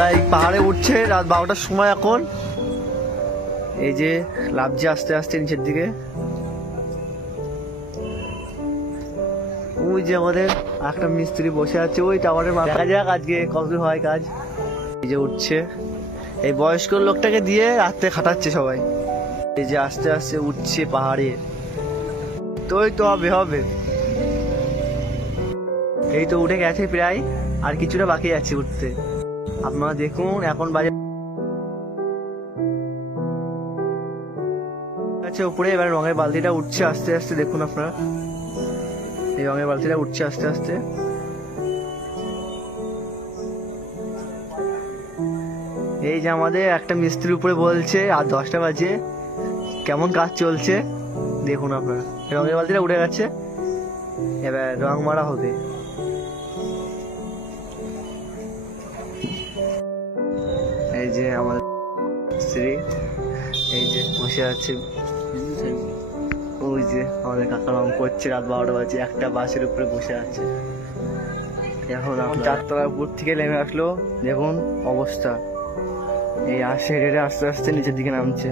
আমরা এই পাহাড়ে উঠছে রাত 12টার সময় এখন। এই যে লাফছে আস্তে আস্তে নিচের দিকে। ওই যে আমাদের একটা মিস্ত্রি বসে আছে ওই টাওয়ারের মাথায়। দেখা যাক আজকে কতদূর হয় কাজ। এই যে উঠছে, এই বয়স্ক লোকটাকে দিয়ে রাত্রে খাটাচ্ছে সবাই। এই যে আস্তে আস্তে উঠছে পাহাড়ে। তো হবে হবে, এই তো উঠে গেছে প্রায়, আর কিছুটা বাকি আছে উঠতে। আপনারা দেখুন এখন বাজে আচ্ছা উপরে। এবার রঙের বালতিটা উঠছে আস্তে আস্তে, দেখুন আপনারা এই রঙের বালতিটা উঠছে আস্তে আস্তে। এই যে আমাদের একটা মিস্ত্রির উপরে বলছে আর 10টা বাজে, কেমন কাজ চলছে দেখুন আপনারা। রঙের বালতিটা উঠে গেছে, এবার রং মারা হবে। এই যে আমাদের মিস্ত্রি এই যে বসে আছে। ওই যে আমাদের কাকা রং করছে, রাত 12টা বাজে, একটা বাসের উপরে বসে আছে। এখন 4তলার উপর থেকে নেমে আসলো, দেখুন অবস্থা। এই আসে হেঁটে আস্তে আস্তে নিচের দিকে নামছে।